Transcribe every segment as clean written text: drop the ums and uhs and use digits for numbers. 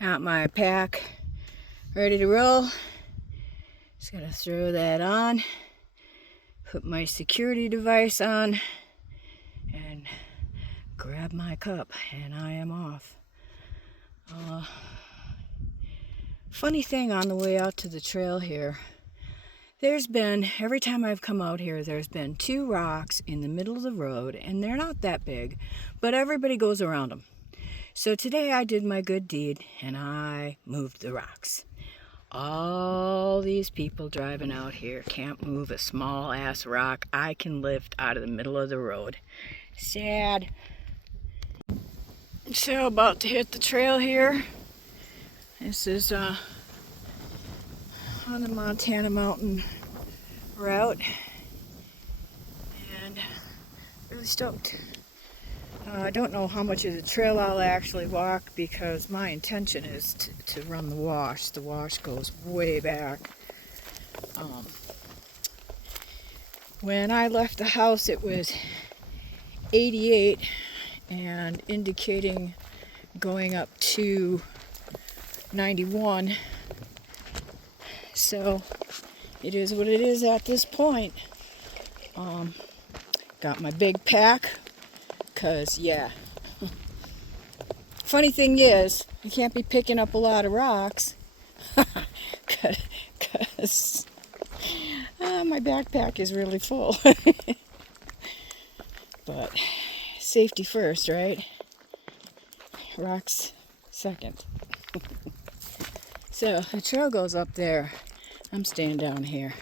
Got my pack ready to roll. Just gonna throw that on, put my security device on, and grab my cup, and I am off. Funny thing on the way out to the trail here, every time I've come out here, there's been 2 rocks in the middle of the road, and they're not that big, but everybody goes around them. So today I did my good deed, and I moved the rocks. All these people driving out here can't move a small ass rock I can lift out of the middle of the road. Sad. So about to hit the trail here. This is on the Montana Mountain route, and really stoked. I don't know how much of the trail I'll actually walk because my intention is to run the wash. The wash goes way back. When I left the house, it was 88 and indicating going up to 91. So it is what it is at this point. Got my big pack. Because, yeah. Funny thing is, you can't be picking up a lot of rocks. Because my backpack is really full. But safety first, right? Rocks second. So the trail goes up there. I'm staying down here.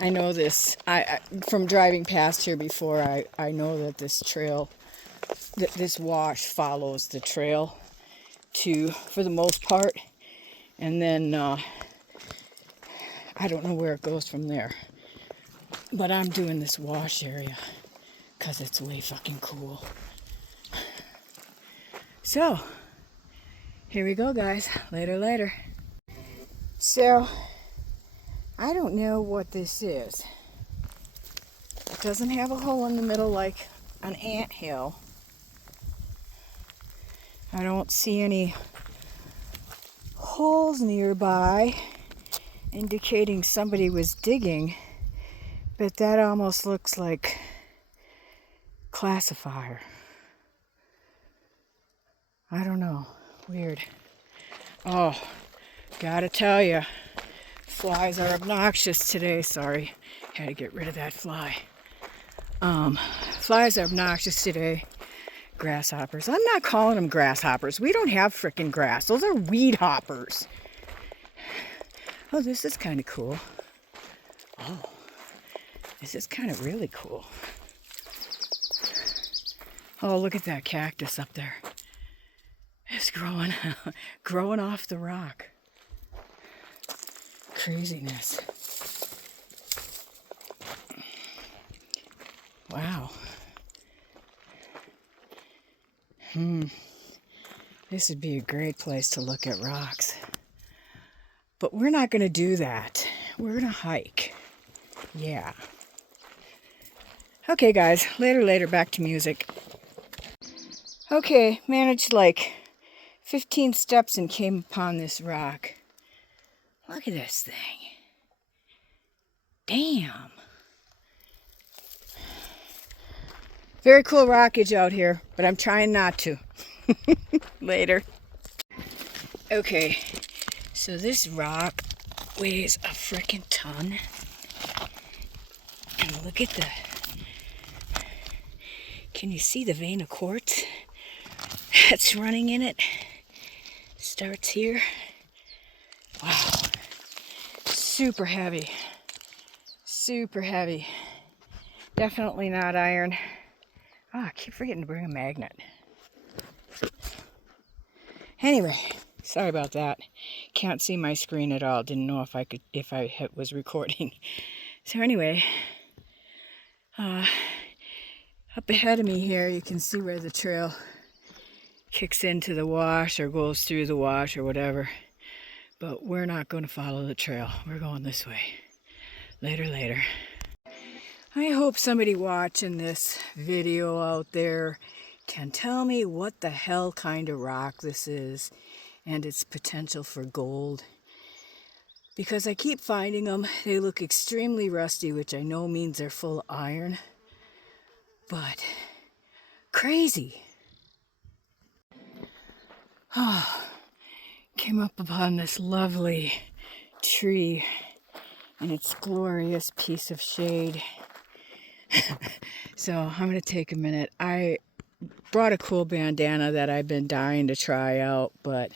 I know this. I from driving past here before, I know that this trail, that this wash follows the trail for the most part. And then I don't know where it goes from there. But I'm doing this wash area because it's way fucking cool. So, here we go, guys. Later. So, I don't know what this is. It doesn't have a hole in the middle like an anthill. I don't see any holes nearby indicating somebody was digging, but that almost looks like classifier. I don't know. Weird. Oh, gotta tell you. Flies are obnoxious today. Sorry, had to get rid of that fly. Flies are obnoxious today. Grasshoppers. I'm not calling them grasshoppers. We don't have frickin' grass. Those are weed hoppers. Oh, this is kind of cool. Oh, this is kind of really cool. Oh, look at that cactus up there. It's growing off the rock. Craziness. Wow. This would be a great place to look at rocks. But we're not going to do that. We're going to hike. Yeah. Okay, guys. Later. Back to music. Okay, managed like 15 steps and came upon this rock. Look at this thing. Damn. Very cool rockage out here, but I'm trying not to. Later. Okay, so this rock weighs a frickin' ton. And look at can you see the vein of quartz that's running in it? Starts here. Wow. Super heavy. Definitely not iron. I keep forgetting to bring a magnet. Anyway, sorry about that. Can't see my screen at all. Didn't know if I was recording. So anyway, up ahead of me here, you can see where the trail kicks into the wash or goes through the wash or whatever. But we're not going to follow the trail. We're going this way. Later. I hope somebody watching this video out there can tell me what the hell kind of rock this is and its potential for gold. Because I keep finding them, they look extremely rusty, which I know means they're full of iron, but crazy. Oh, came up upon this lovely tree and its glorious piece of shade. So I'm going to take a minute. I brought a cool bandana that I've been dying to try out, but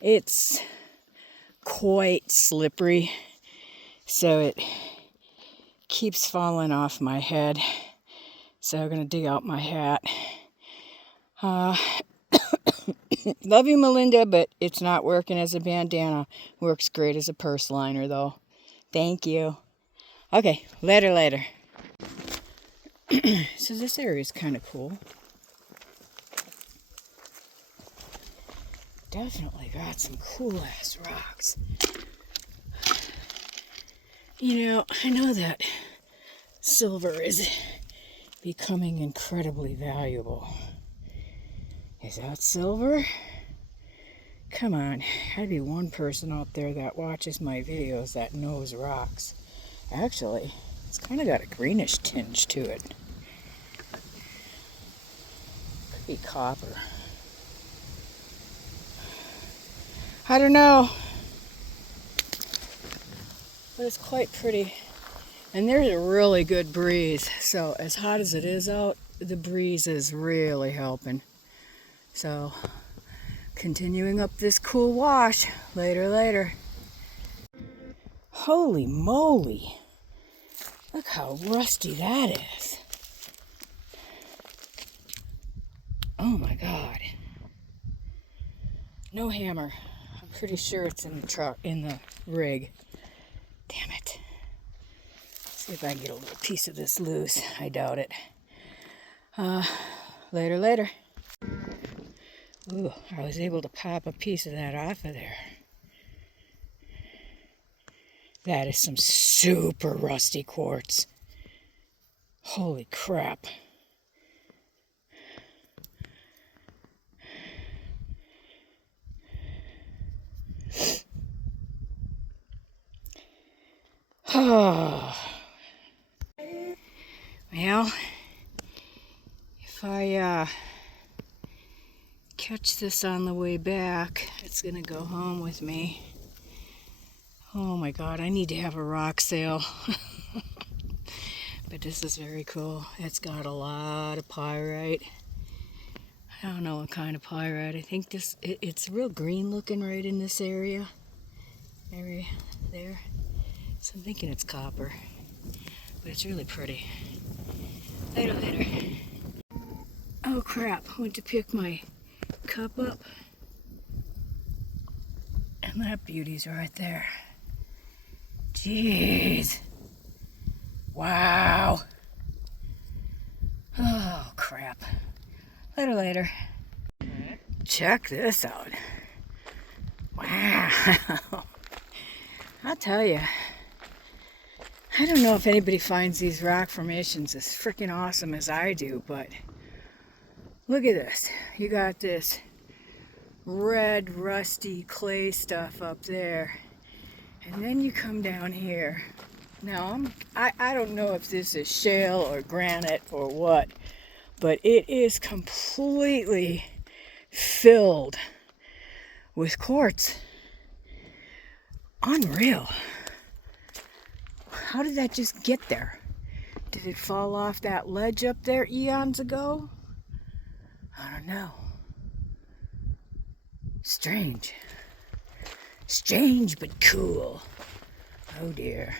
it's quite slippery, so it keeps falling off my head. So I'm going to dig out my hat. Love you, Melinda, but it's not working as a bandana. Works great as a purse liner, though. Thank you. Okay, later. So this area is kind of cool. Definitely got some cool-ass rocks. You know, I know that silver is becoming incredibly valuable. Is that silver? Come on, gotta be one person out there that watches my videos that knows rocks. Actually, it's kind of got a greenish tinge to it. Could be copper. I don't know. But it's quite pretty. And there's a really good breeze. So as hot as it is out, the breeze is really helping. So continuing up this cool wash. Later. Holy moly. Look how rusty that is. Oh my God. No hammer. I'm pretty sure it's in the truck, in the rig. Damn it. See if I can get a little piece of this loose. I doubt it. Later. Ooh, I was able to pop a piece of that off of there. That is some super rusty quartz. Holy crap. Oh. Well, if I catch this on the way back, it's gonna go home with me. Oh my God, I need to have a rock sale. But this is very cool. It's got a lot of pyrite. I don't know what kind of pyrite. I think it's real green looking right in this area. Area there. So I'm thinking it's copper. But it's really pretty. Later. Oh crap, went to pick my cup up. And that beauty's right there. Jeez. Wow. Oh crap. Later. Check this out. Wow. I'll tell you. I don't know if anybody finds these rock formations as freaking awesome as I do, but look at this. You got this red, rusty clay stuff up there. And then you come down here. Now, I don't know if this is shale or granite or what, but it is completely filled with quartz. Unreal. How did that just get there? Did it fall off that ledge up there eons ago? I don't know. Strange. Strange but cool. Oh dear.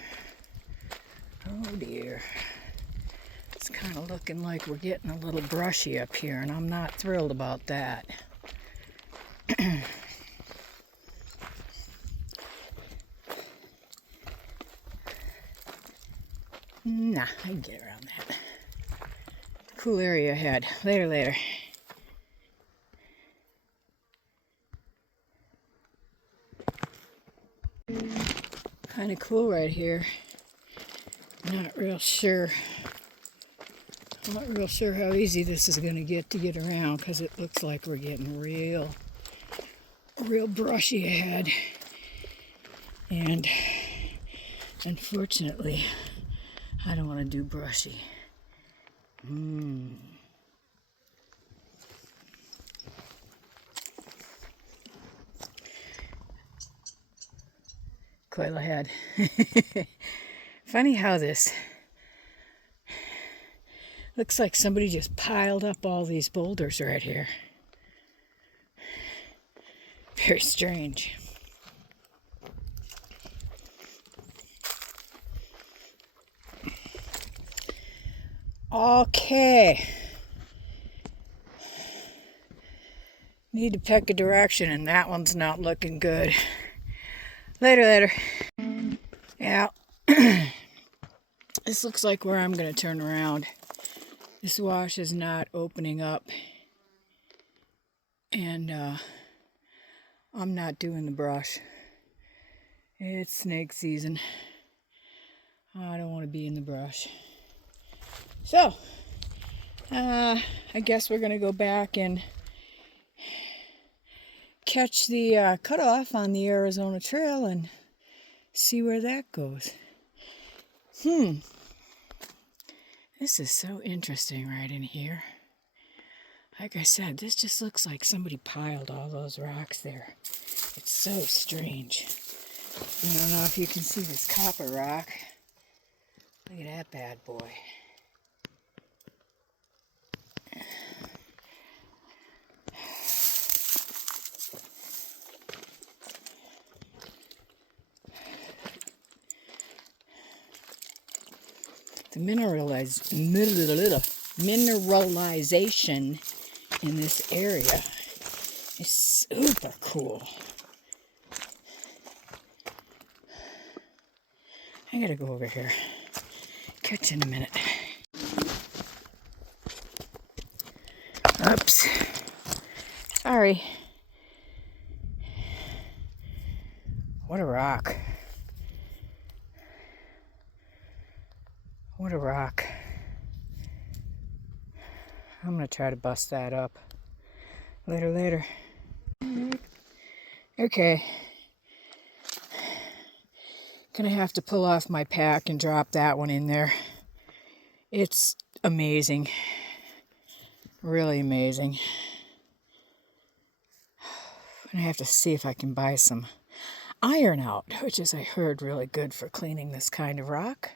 It's kind of looking like we're getting a little brushy up here, and I'm not thrilled about that. Nah, I can get around that. Cool area ahead. Later. Kind of cool right here. Not real sure how easy this is going to get around, because it looks like we're getting real real brushy ahead. And unfortunately, I don't want to do brushy. Coil ahead. Funny how this looks like somebody just piled up all these boulders right here. Very strange. Okay. Need to pick a direction, and that one's not looking good. Later. Yeah. This looks like where I'm going to turn around. This wash is not opening up. And I'm not doing the brush. It's snake season. I don't want to be in the brush. So, I guess we're going to go back and catch the cutoff on the Arizona Trail and see where that goes. This is so interesting right in here. Like I said, this just looks like somebody piled all those rocks there. It's so strange. I don't know if you can see this copper rock. Look at that bad boy. The mineralization in this area is super cool. I gotta go over here. Catch you in a minute. Oops. Sorry. What a rock. What a rock. I'm gonna try to bust that up. Later. Okay. Gonna have to pull off my pack and drop that one in there. It's amazing. Really amazing. I'm gonna have to see if I can buy some iron out, which is, I heard, really good for cleaning this kind of rock.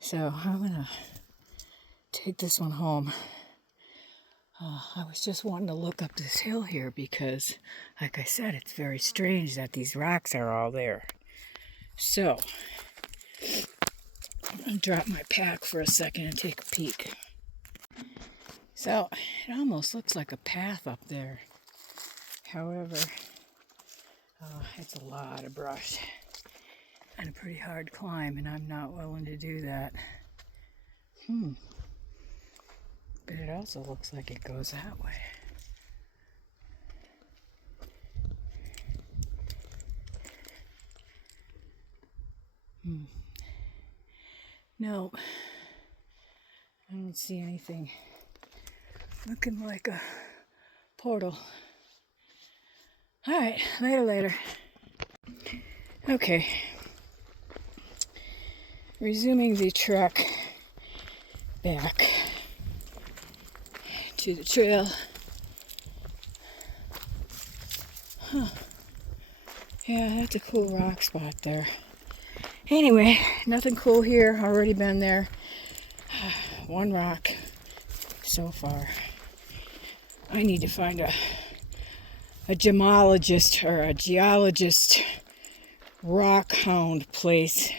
So I'm gonna take this one home. I was just wanting to look up this hill here because, like I said, it's very strange that these rocks are all there. So, I'm going to drop my pack for a second and take a peek. So, it almost looks like a path up there. However, it's a lot of brush and a pretty hard climb, and I'm not willing to do that. But it also looks like it goes that way. No, I don't see anything looking like a portal. All right, later. Okay. Resuming the trek back to the trail. Yeah, that's a cool rock spot there. Anyway, nothing cool here. Already been there. One rock so far. I need to find a gemologist or a geologist rock hound place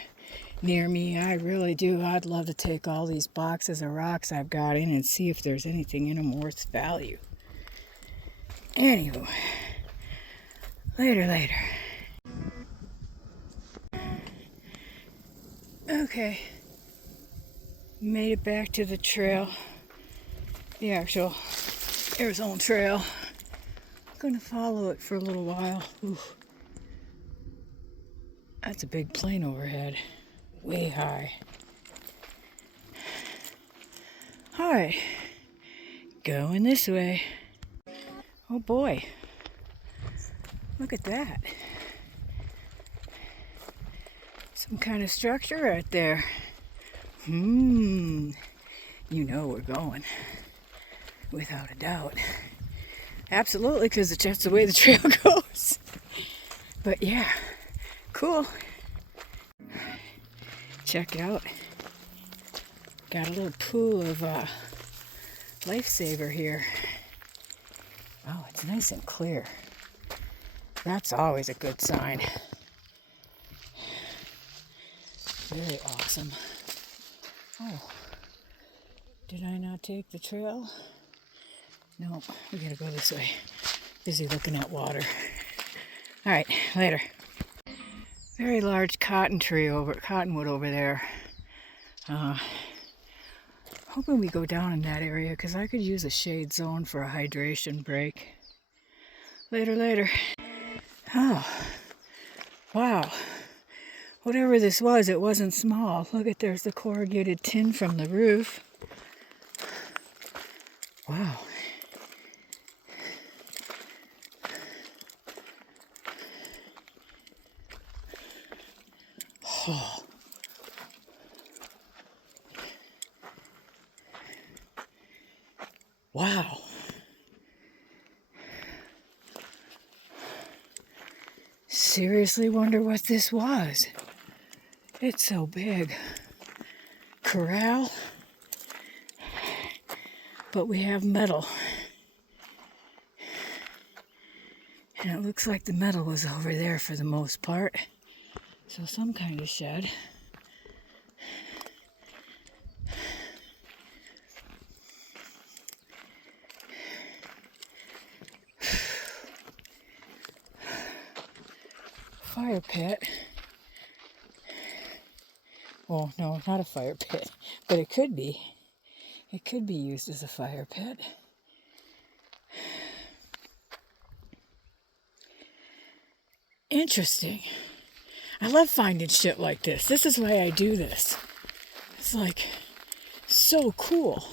near me. I really do. I'd love to take all these boxes of rocks I've got in and see if there's anything in them worth value. Anywho, later. Okay, made it back to the trail, the actual Arizona Trail. I'm gonna follow it for a little while. Ooh. That's a big plane overhead, way high. All right, going this way. Oh boy, Look at that. Some kind of structure right there. You know we're going. Without a doubt. Absolutely, because that's the way the trail goes. But yeah, cool. Check it out. Got a little pool of Lifesaver here. Oh, it's nice and clear. That's always a good sign. Very awesome. Oh, did I not take the trail? No, we gotta go this way. Busy looking at water. All right, later. Very large cottonwood over there. Hoping we go down in that area because I could use a shade zone for a hydration break. Later. Oh, wow. Whatever this was, it wasn't small. Look at, there's the corrugated tin from the roof. Wow. Oh. Wow. Seriously wonder what this was. It's so big. Corral. But we have metal. And it looks like the metal was over there for the most part. So some kind of shed. Fire pit. Well, no, not a fire pit, but it could be. It could be used as a fire pit. Interesting. I love finding shit like this. This is why I do this. It's like so cool.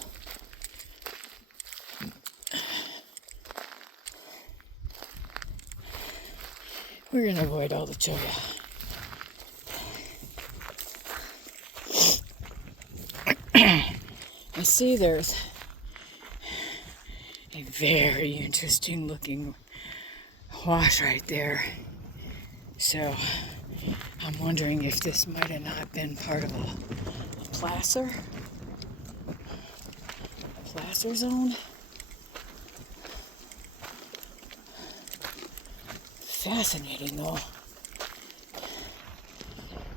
We're gonna avoid all the choya. I see there's a very interesting looking wash right there. So I'm wondering if this might have not been part of a placer zone. Fascinating though.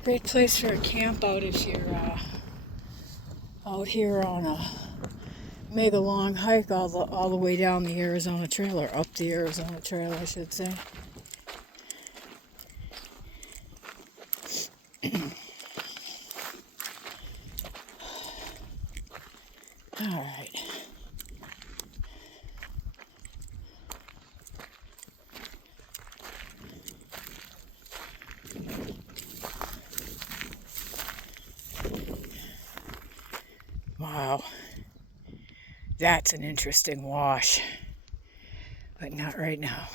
Great place for a camp out if you're out here on a mega long hike all the way down the Arizona Trail, or up the Arizona Trail, I should say. All right. Wow. That's an interesting wash, but not right now.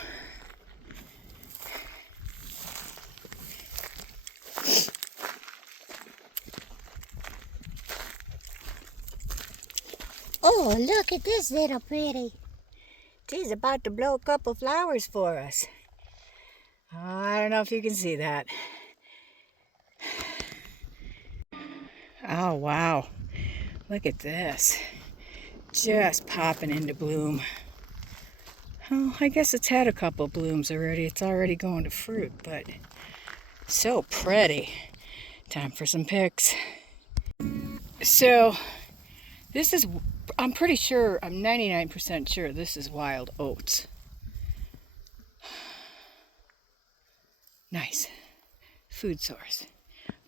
Oh, look at this little pretty. She's about to blow a couple flowers for us. I don't know if you can see that. Oh, wow. Look at this. Just popping into bloom. Oh, I guess it's had a couple blooms already. It's already going to fruit, but so pretty. Time for some pics. So, this is, I'm pretty sure, I'm 99% sure this is wild oats. Nice. Food source.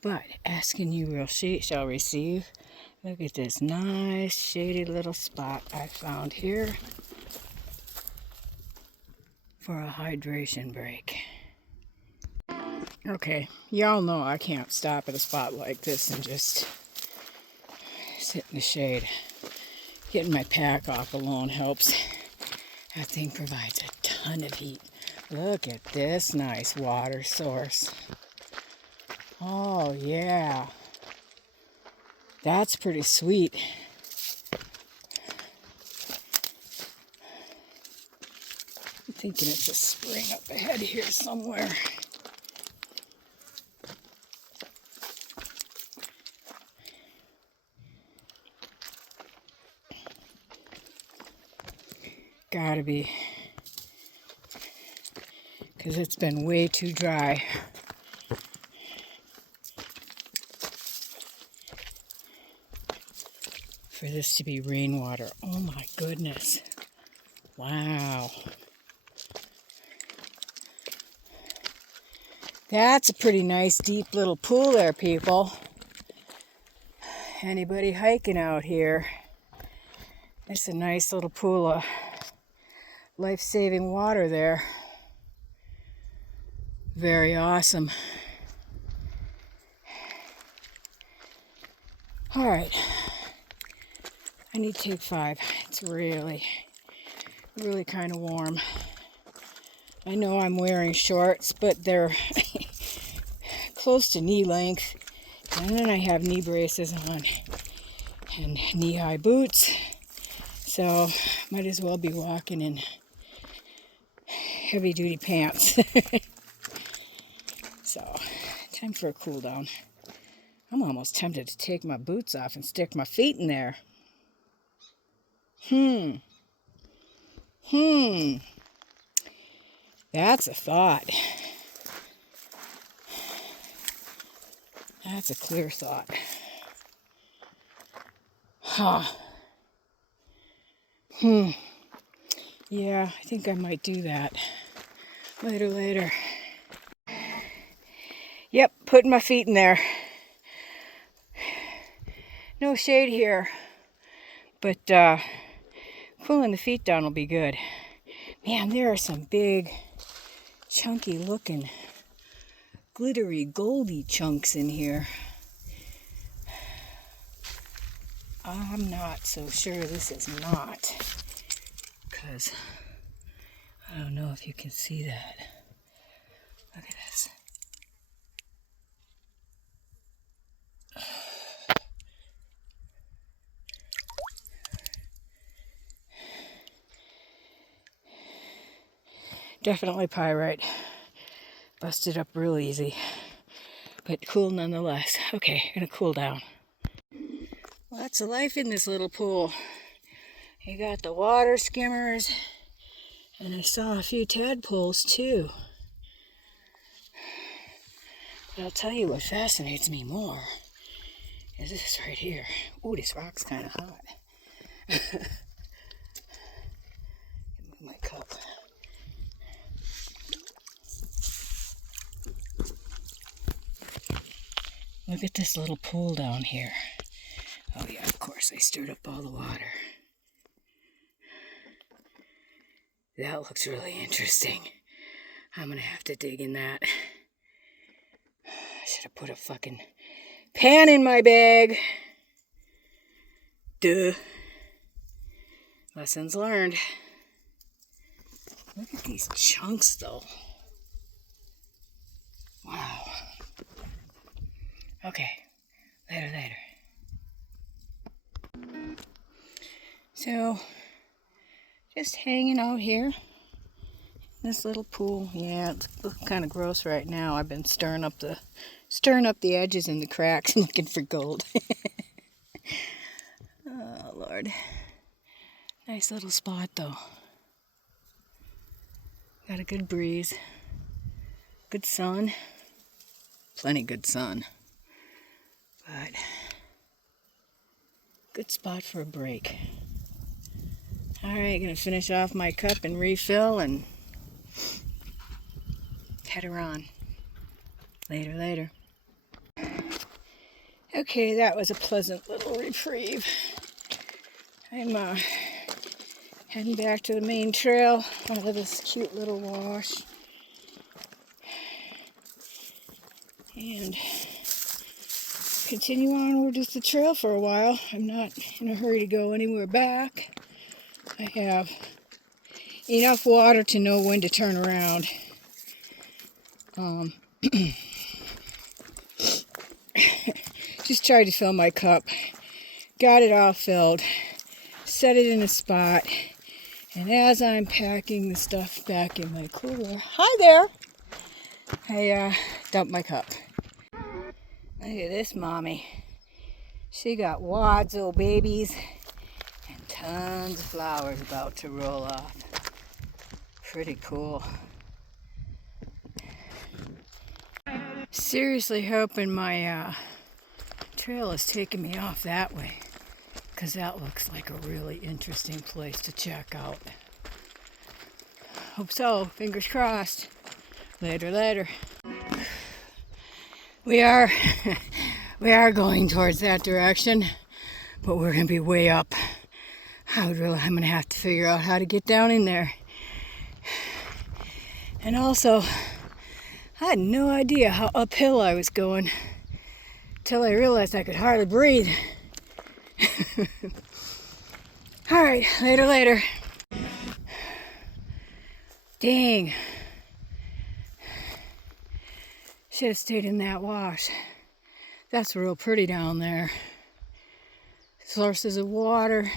But asking you shall receive. Look at this nice shady little spot I found here for a hydration break. Okay, y'all know I can't stop at a spot like this and just sit in the shade. Getting my pack off alone helps. That thing provides a ton of heat. Look at this nice water source. Oh, yeah. That's pretty sweet. I'm thinking it's a spring up ahead here somewhere. Gotta be. Because it's been way too dry. For this to be rainwater. Oh my goodness. Wow. That's a pretty nice deep little pool there, people. Anybody hiking out here? It's a nice little pool of life-saving water there. Very awesome. All right. I need to take 5. It's really kind of warm. I know I'm wearing shorts, but they're close to knee length. And then I have knee braces on and knee-high boots. So might as well be walking in heavy-duty pants. So, time for a cool down. I'm almost tempted to take my boots off and stick my feet in there. That's a thought. That's a clear thought. Huh. Yeah, I think I might do that. Later. Yep, putting my feet in there. No shade here, but cooling the feet down will be good. Man, there are some big, chunky looking, glittery, goldy chunks in here. I'm not so sure this is not, because I don't know if you can see that. Look at this. Definitely pyrite. Busted up real easy, but cool nonetheless. Okay, gonna cool down. Lots of life in this little pool. You got the water skimmers, and I saw a few tadpoles too. But I'll tell you what fascinates me more is this right here. Ooh, this rock's kind of hot. Move my cup. Look at this little pool down here. Oh yeah, of course, I stirred up all the water. That looks really interesting. I'm gonna have to dig in that. I should have put a fucking pan in my bag. Duh. Lessons learned. Look at these chunks though. Wow. Okay, later. So, just hanging out here. This little pool. Yeah, it's kind of gross right now. I've been stirring up the edges and the cracks and looking for gold. Oh, Lord. Nice little spot though. Got a good breeze. Good sun. Plenty good sun. But good spot for a break. Alright, gonna finish off my cup and refill and head her on. Later. Okay, that was a pleasant little reprieve. I'm heading back to the main trail out of this cute little wash. And continue onward with the trail for a while. I'm not in a hurry to go anywhere back. I have enough water to know when to turn around. Just tried to fill my cup. Got it all filled. Set it in a spot. And as I'm packing the stuff back in my cooler, hi there, I dumped my cup. Look at this mommy. She got wads of babies and tons of flowers about to roll off. Pretty cool. Seriously hoping my trail is taking me off that way, because that looks like a really interesting place to check out. Hope so. Fingers crossed. Later. We are going towards that direction, but we're gonna be way up. I'm gonna have to figure out how to get down in there. And also, I had no idea how uphill I was going till I realized I could hardly breathe. All right, later. Dang. Should have stayed in that wash. That's real pretty down there. Sources of water.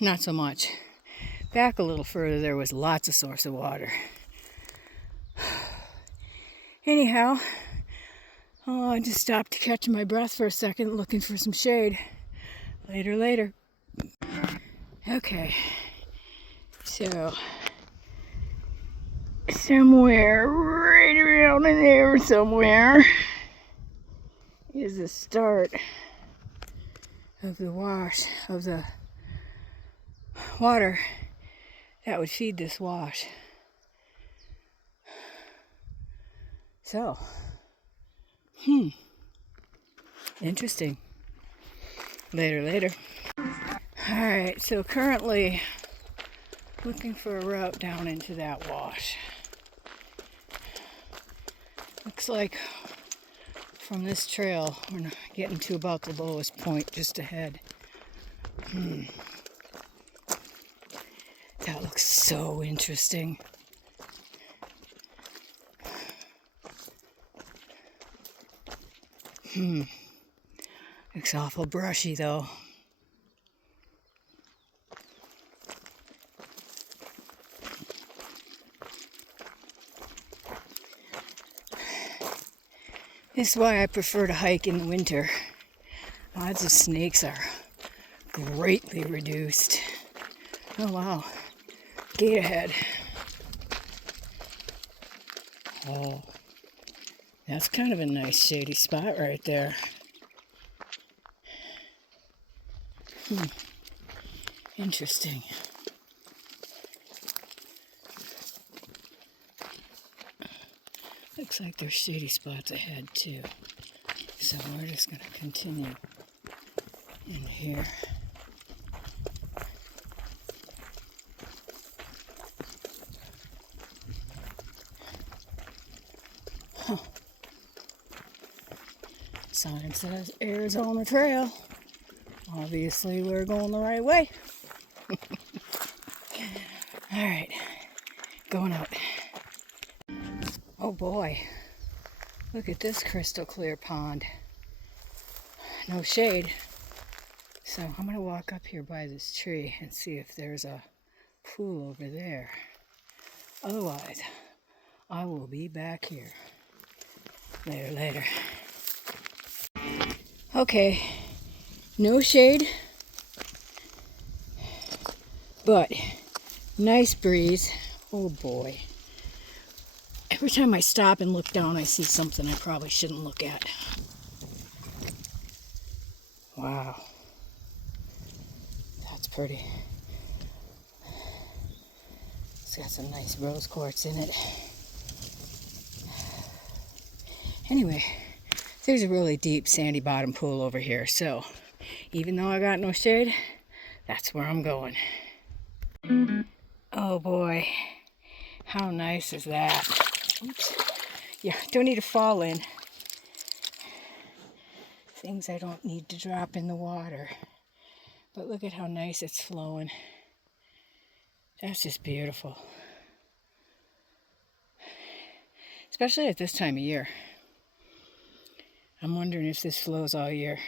Not so much. Back a little further, there was lots of source of water. Anyhow, I just stopped to catch my breath for a second, looking for some shade. Later. Okay, so somewhere right around in there somewhere is the start of the wash of the water that would feed this wash. So, interesting. Later. Alright, so currently looking for a route down into that wash. Looks like from this trail we're getting to about the lowest point just ahead. That looks so interesting. Looks awful brushy though. This is why I prefer to hike in the winter. Odds of snakes are greatly reduced. Oh wow, gate ahead. Oh, that's kind of a nice shady spot right there. Interesting. Looks like there's shady spots ahead too. So we're just going to continue in here. Sign says Arizona Trail. Obviously we're going the right way. Alright, going out. Oh boy, look at this crystal clear pond. No shade. So I'm going to walk up here by this tree and see if there's a pool over there. Otherwise, I will be back here. Later. Okay, no shade, but nice breeze. Oh boy. Every time I stop and look down, I see something I probably shouldn't look at. Wow. That's pretty. It's got some nice rose quartz in it. Anyway, there's a really deep sandy bottom pool over here, so even though I got no shade, that's where I'm going. Oh boy, how nice is that? Oops. Yeah, don't need to fall in. Things I don't need to drop in the water. But look at how nice it's flowing. That's just beautiful. Especially at this time of year. I'm wondering if this flows all year.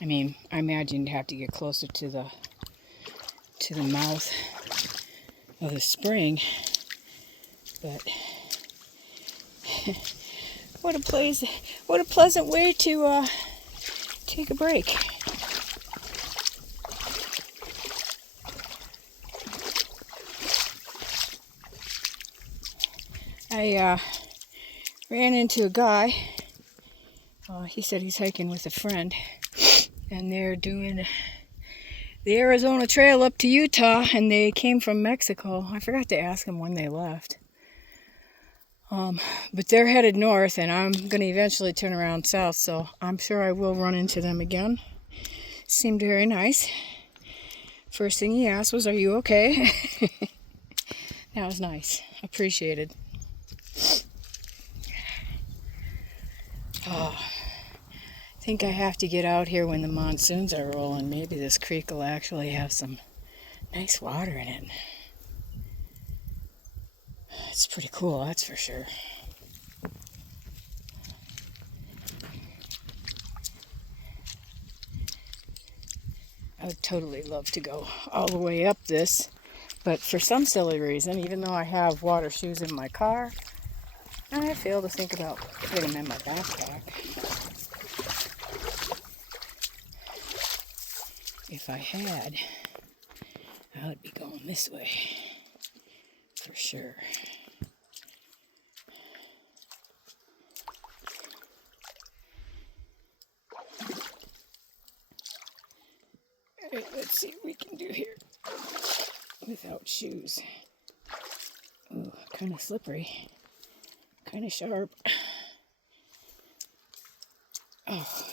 I mean, I imagine you'd have to get closer to the mouth of the spring, but what a pleasant way to take a break. I ran into a guy. He said he's hiking with a friend, and they're doing the Arizona Trail up to Utah, and they came from Mexico. I forgot to ask them when they left. But they're headed north, and I'm going to eventually turn around south, so I'm sure I will run into them again. Seemed very nice. First thing he asked was, "Are you okay?" That was nice. Appreciated. Oh, I think I have to get out here when the monsoons are rolling. Maybe this creek will actually have some nice water in it. It's pretty cool, that's for sure. I would totally love to go all the way up this, but for some silly reason, even though I have water shoes in my car, I fail to think about putting them in my backpack. If I had, I would be going this way, for sure. Alright, let's see what we can do here without shoes. Ooh, kind of slippery, kind of sharp. Oh.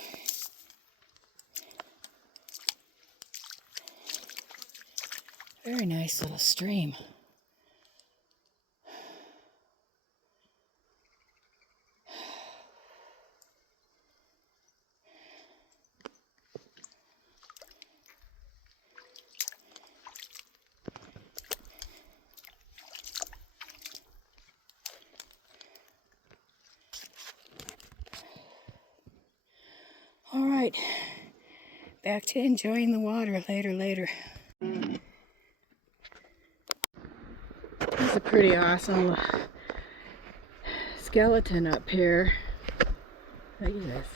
Very nice little stream. All right, back to enjoying the water later. It's a pretty awesome skeleton up here. Look at this.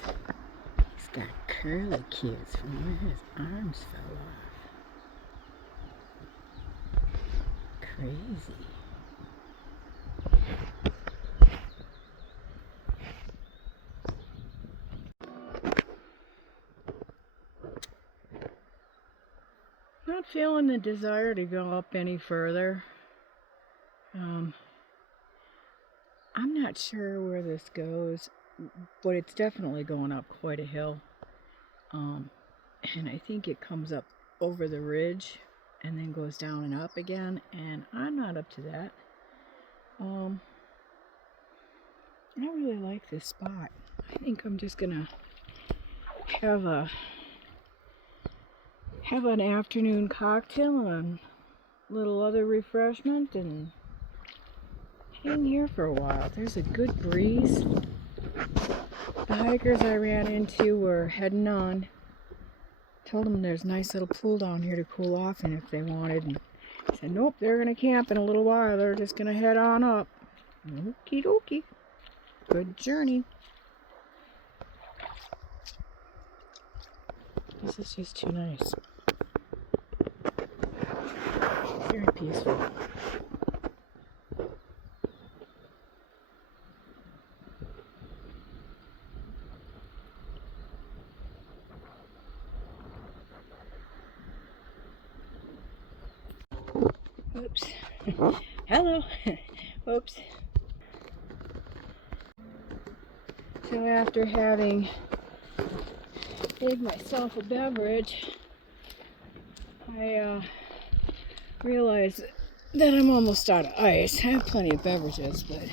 He's got curly cues from where his arms fell off. Crazy. Not feeling the desire to go up any further. I'm not sure where this goes, but it's definitely going up quite a hill. And I think it comes up over the ridge and then goes down and up again, and I'm not up to that. I really like this spot. I think I'm just gonna have an afternoon cocktail and a little other refreshment and hang here for a while. There's a good breeze. The hikers I ran into were heading on. Told them there's a nice little pool down here to cool off in if they wanted. And said, nope, they're going to camp in a little while. They're just going to head on up. Okie dokie. Good journey. This is just too nice. Very peaceful. Oops. Hello. Oops. So after having made myself a beverage, I realized that I'm almost out of ice. I have plenty of beverages, but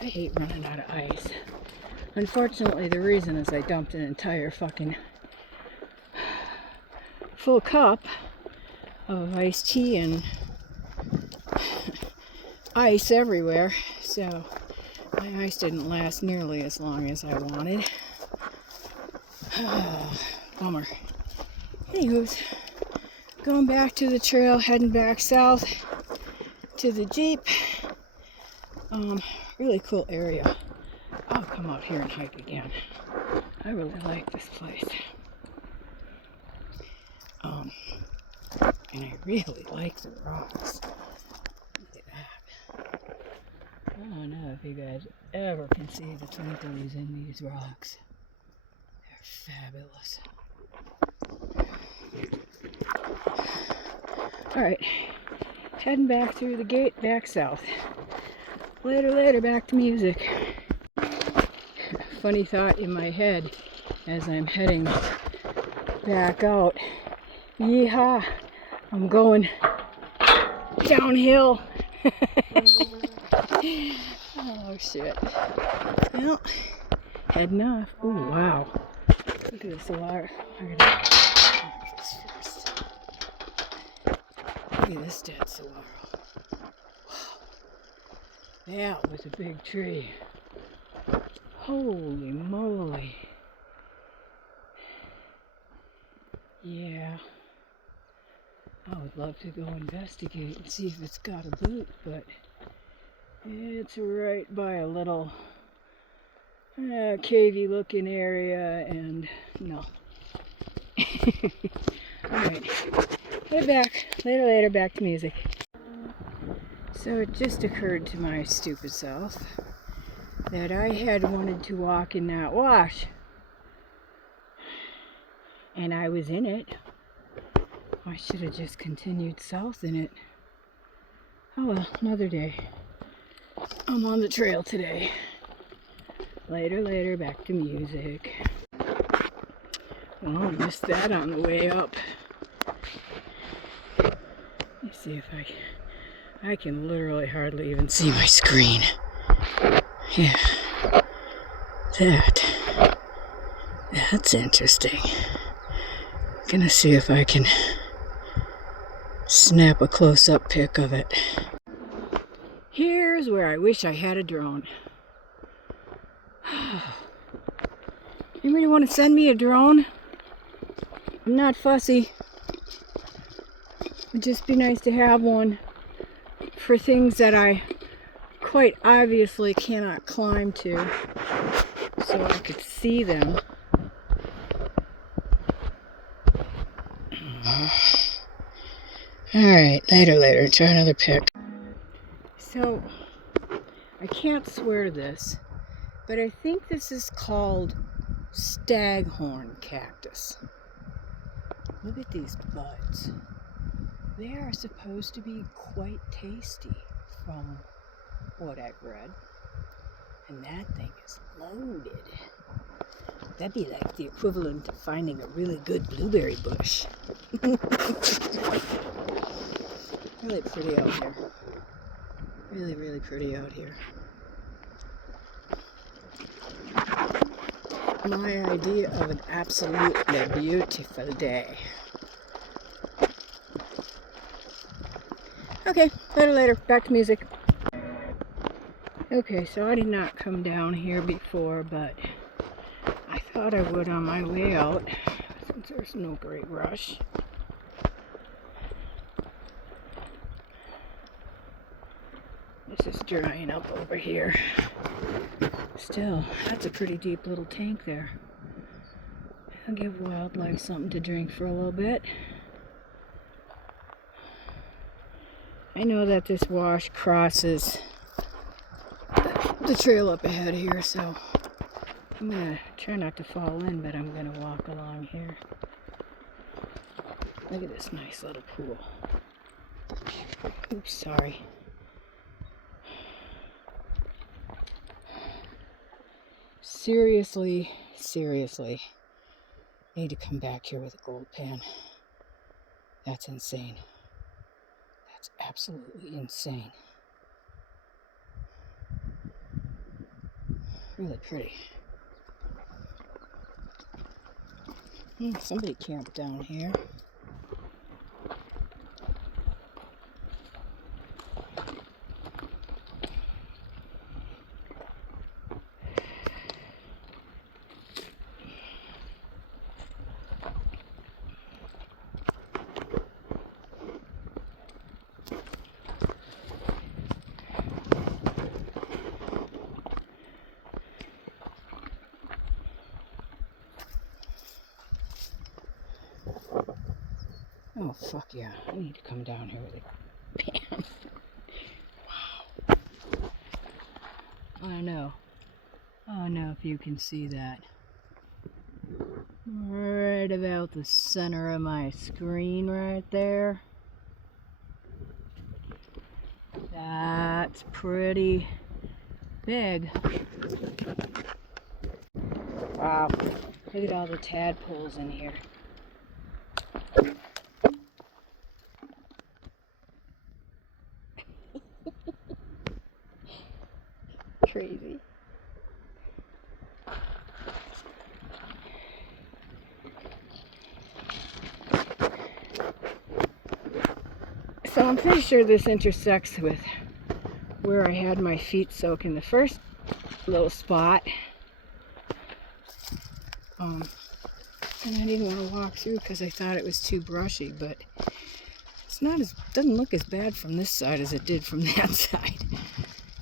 I hate running out of ice. Unfortunately, the reason is I dumped an entire fucking full cup of iced tea and ice everywhere, so my ice didn't last nearly as long as I wanted. Bummer. Anywho's, going back to the trail, heading back south to the Jeep. Really cool area. I'll come out here and hike again. I really like this place. And I really like the rocks. Look at that. I don't know if you guys ever can see the twinklies in these rocks. They're fabulous. Alright, heading back through the gate, back south. Later, back to music. Funny thought in my head as I'm heading back out. Yeehaw! I'm going downhill. Oh shit. Well, heading off. Oh wow. Look at this water. I gotta drink this first. Look at this dead saguaro. Wow. That was a big tree. Holy moly. Yeah. I would love to go investigate and see if it's got a boot, but it's right by a little cavey looking area, and no. Alright, head back. Later, back to music. So it just occurred to my stupid self that I had wanted to walk in that wash. And I was in it. I should have just continued south in it. Oh well, another day. I'm on the trail today. Later, back to music. Well, I missed that on the way up. Let's see if I can literally hardly even see my screen. Yeah. That's interesting. Gonna see if I can snap a close-up pic of it. Here's where I wish I had a drone. Anybody want to send me a drone? I'm not fussy. It'd just be nice to have one for things that I quite obviously cannot climb to, so I could see them. Alright, later, try another pic. So, I can't swear to this, but I think this is called staghorn cactus. Look at these buds. They are supposed to be quite tasty from what I've read. And that thing is loaded. That'd be like the equivalent of finding a really good blueberry bush. Really pretty out here. Really pretty out here. My idea of an absolutely beautiful day. Okay, later, back to music. Okay, so I did not come down here before, but I thought I would on my way out, since there's no great rush. This is drying up over here. Still, that's a pretty deep little tank there. I'll give wildlife something to drink for a little bit. I know that this wash crosses the trail up ahead here, so I'm gonna try not to fall in, but I'm gonna walk along here. Look at this nice little pool. Oops, sorry. Seriously, need to come back here with a gold pen. That's insane. That's absolutely insane. Really pretty. Somebody camped down here. Oh, fuck yeah. I need to come down here with it. Bam. Wow. I know. I don't know if you can see that. Right about the center of my screen right there. That's pretty big. Wow. Look at all the tadpoles in here. Crazy. So I'm pretty sure this intersects with where I had my feet soak in the first little spot. And I didn't want to walk through because I thought it was too brushy, but it's not as, doesn't look as bad from this side as it did from that side.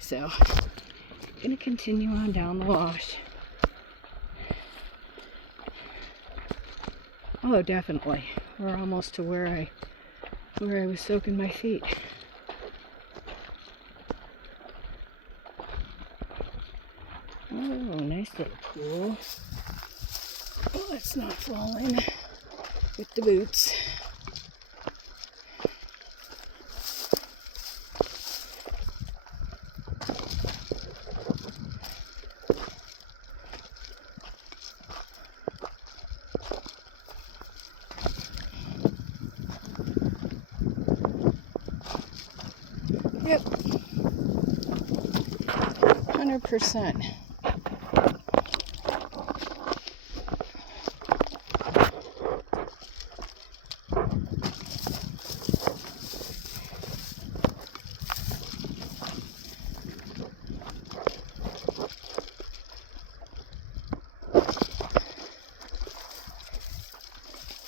So I'm gonna continue on down the wash. Oh, definitely. We're almost to where I was soaking my feet. Oh, nice little pool. Oh, it's not falling with the boots. Yep. 100%.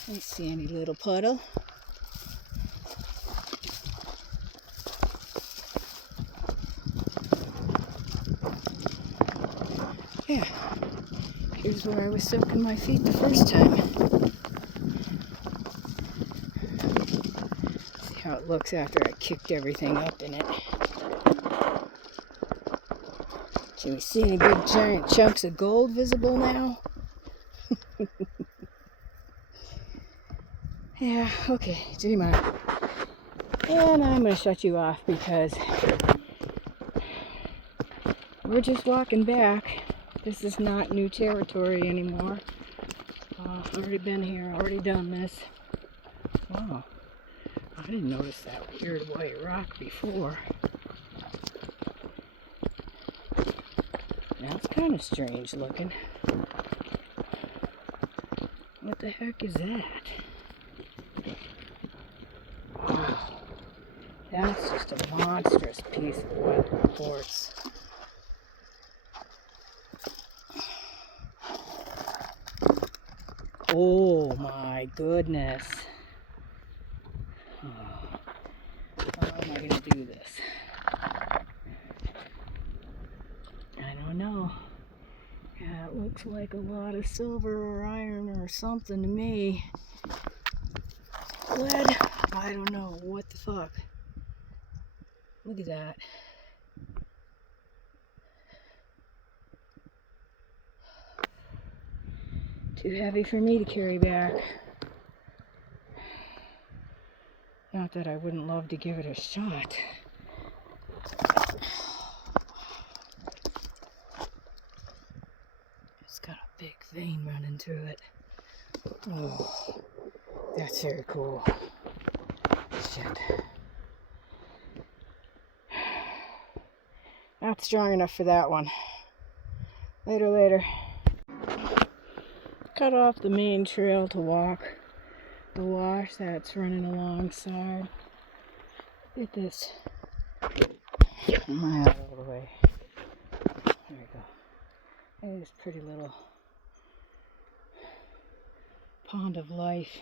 I see any little puddle. Yeah, here's where I was soaking my feet the first time. See how it looks after I kicked everything up in it. Can we see any big giant chunks of gold visible now? Yeah, okay, dream on. And I'm going to shut you off because we're just walking back. This is not new territory anymore. Already been here, already done this. Wow, I didn't notice that weird white rock before. That's kind of strange looking. What the heck is that? Wow, that's just a monstrous piece of weathered quartz. Oh my goodness. How am I going to do this? I don't know. Yeah, it looks like a lot of silver or iron or something to me. Lead? I don't know. What the fuck? Look at that. Too heavy for me to carry back. Not that I wouldn't love to give it a shot. It's got a big vein running through it. Oh, that's very cool. Shit. Not strong enough for that one. Later. Cut off the main trail to walk the wash that's running alongside. Look at this. Out of the way. There we go. Look at this pretty little pond of life.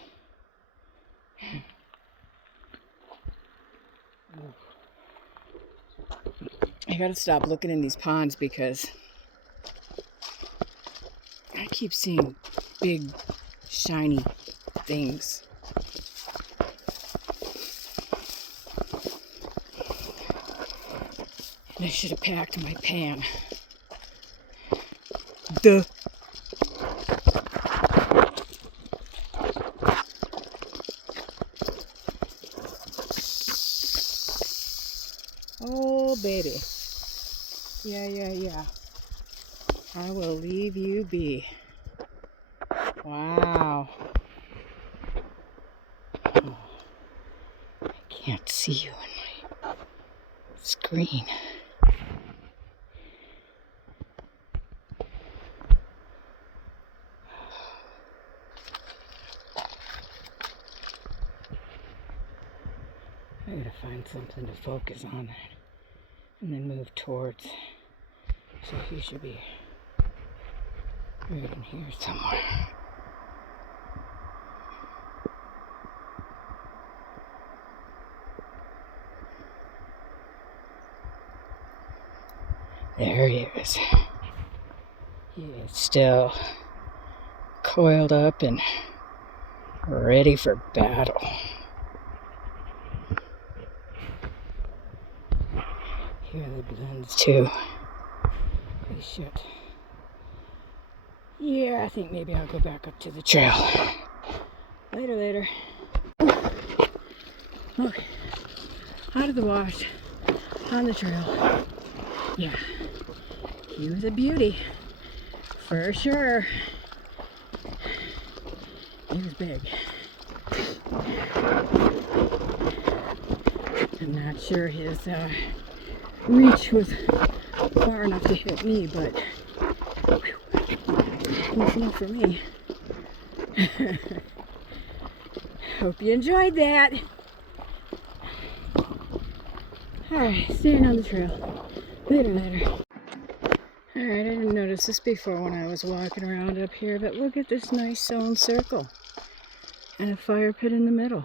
I gotta stop looking in these ponds because I keep seeing big, shiny things. And I should have packed my pan. Duh. Oh, baby. Yeah. I will leave you be. Wow. Oh, I can't see you in my screen. I gotta find something to focus on and then move towards. So he should be right in here somewhere. There he is. He is still coiled up and ready for battle. Here are the blends too. Holy shit. Yeah, I think maybe I'll go back up to the trail. Later. Okay. Out of the wash. On the trail. Yeah. He was a beauty. For sure. He was big. I'm not sure his reach was far enough to hit me, but nothing for me. Hope you enjoyed that. Alright, staying on the trail. Later. Alright, I didn't notice this before when I was walking around up here, but look at this nice stone circle. And a fire pit in the middle.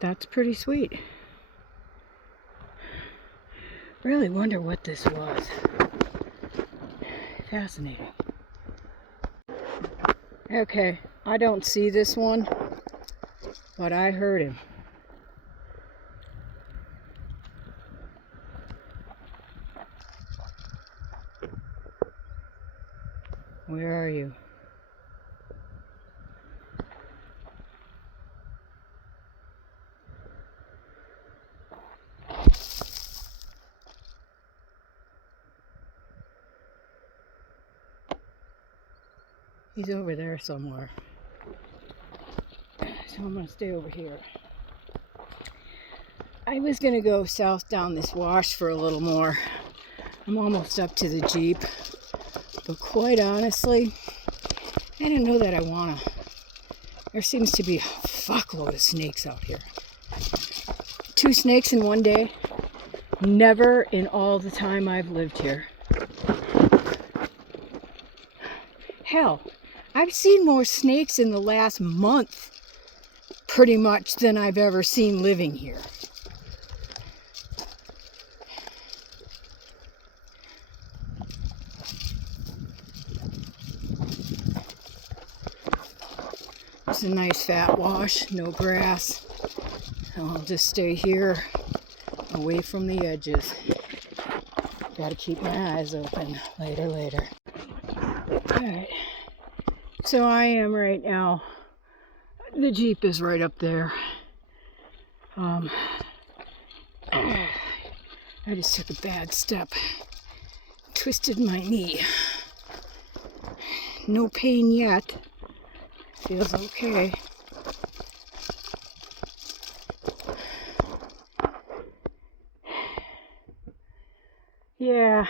That's pretty sweet. Really wonder what this was. Fascinating. Okay, I don't see this one, but I heard him. Where are you? He's over there somewhere. So I'm going to stay over here. I was going to go south down this wash for a little more. I'm almost up to the Jeep. But quite honestly, I don't know that I want to. There seems to be a fuckload of snakes out here. 2 snakes in one day. Never in all the time I've lived here. Hell, I've seen more snakes in the last month, pretty much, than I've ever seen living here. It's a nice fat wash, no grass. I'll just stay here, away from the edges. Gotta keep my eyes open. Later. Alright. So I am right now. The Jeep is right up there. I just took a bad step. Twisted my knee. No pain yet. Feels okay. Yeah,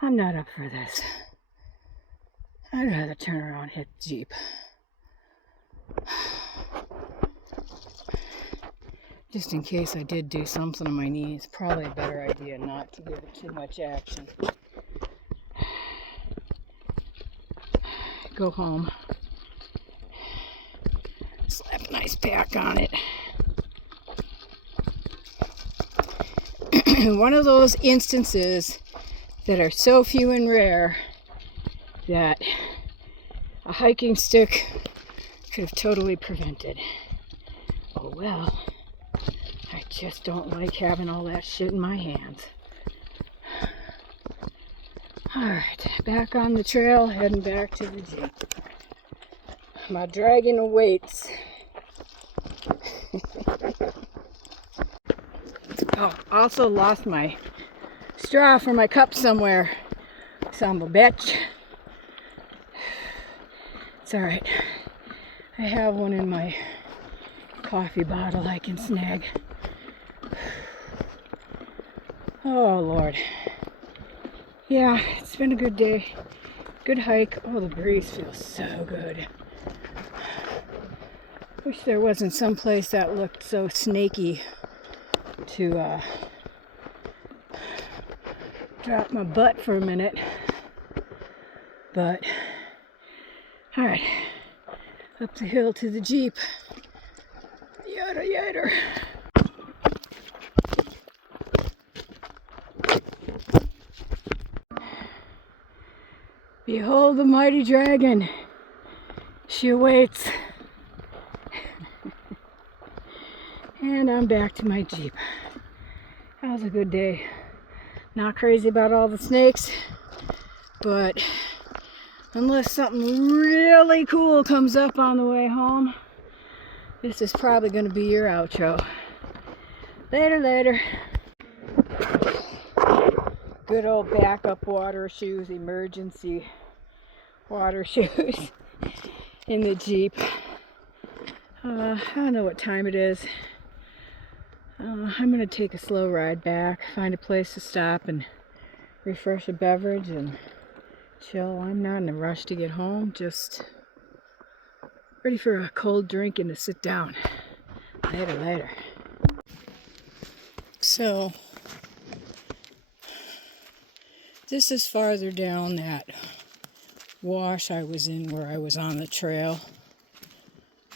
I'm not up for this. I'd rather turn around and hit the Jeep. Just in case I did do something on my knee, it's probably a better idea not to give it too much action. Go home. Slap an ice pack on it. One of those instances that are so few and rare that a hiking stick could have totally prevented. Oh well, I just don't like having all that shit in my hands. Alright, back on the trail, heading back to the Jeep. My dragging awaits. Oh, also lost my straw for my cup somewhere. Son of a bitch. It's alright. I have one in my coffee bottle I can snag. Oh Lord. Yeah, it's been a good day. Good hike. Oh, the breeze feels so good. Wish there wasn't some place that looked so snaky to drop my butt for a minute. But, alright. Up the hill to the Jeep. Yada yada. Behold the mighty dragon. She awaits. And I'm back to my Jeep. That was a good day. Not crazy about all the snakes, but unless something really cool comes up on the way home, this is probably going to be your outro. Later, later. Good old backup water shoes, emergency water shoes in the Jeep. I don't know what time it is. I'm going to take a slow ride back, find a place to stop and refresh a beverage and chill. I'm not in a rush to get home, just ready for a cold drink and to sit down. Later, later. So, this is farther down that wash I was in where I was on the trail.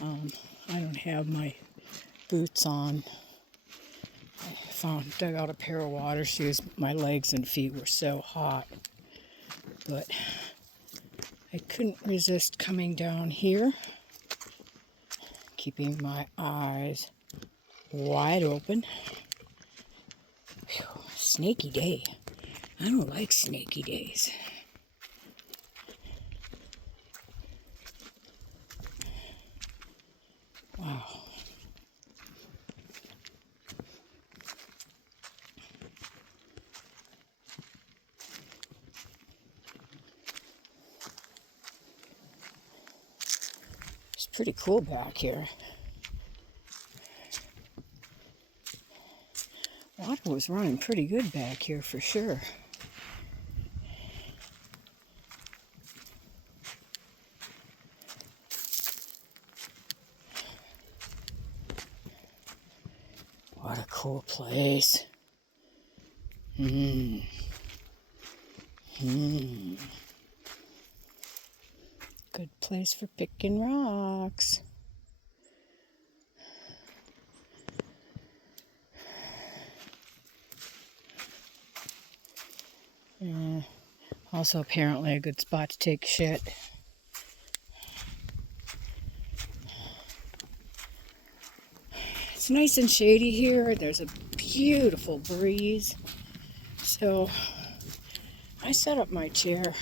I don't have my boots on. Dug out a pair of water shoes. My legs and feet were so hot, but I couldn't resist coming down here, keeping my eyes wide open. Whew, snaky day. I don't like snaky days. Wow. It's pretty cool back here. Water was running pretty good back here for sure. What a cool place. Good place for picking rocks. Also apparently a good spot to take shit. It's nice and shady here. There's a beautiful breeze. So I set up my chair.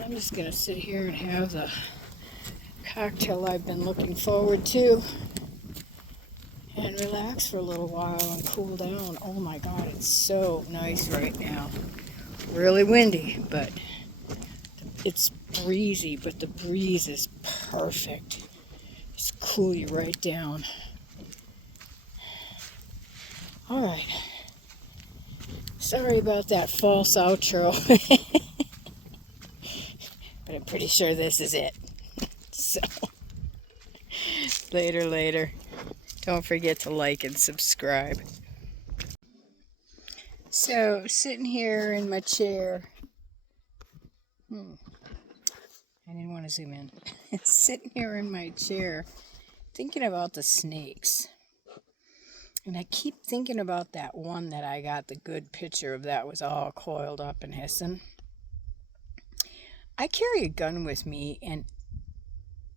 I'm just gonna sit here and have the cocktail I've been looking forward to and relax for a little while and cool down. Oh my God, it's so nice right now. Really windy, but it's breezy, but the breeze is perfect. Just cool you right down. All right. Sorry about that false outro. But I'm pretty sure this is it. So, later, later. Don't forget to like and subscribe. So, sitting here in my chair. I didn't want to zoom in. Sitting here in my chair, thinking about the snakes. And I keep thinking about that one that I got the good picture of that was all coiled up and hissing. I carry a gun with me, and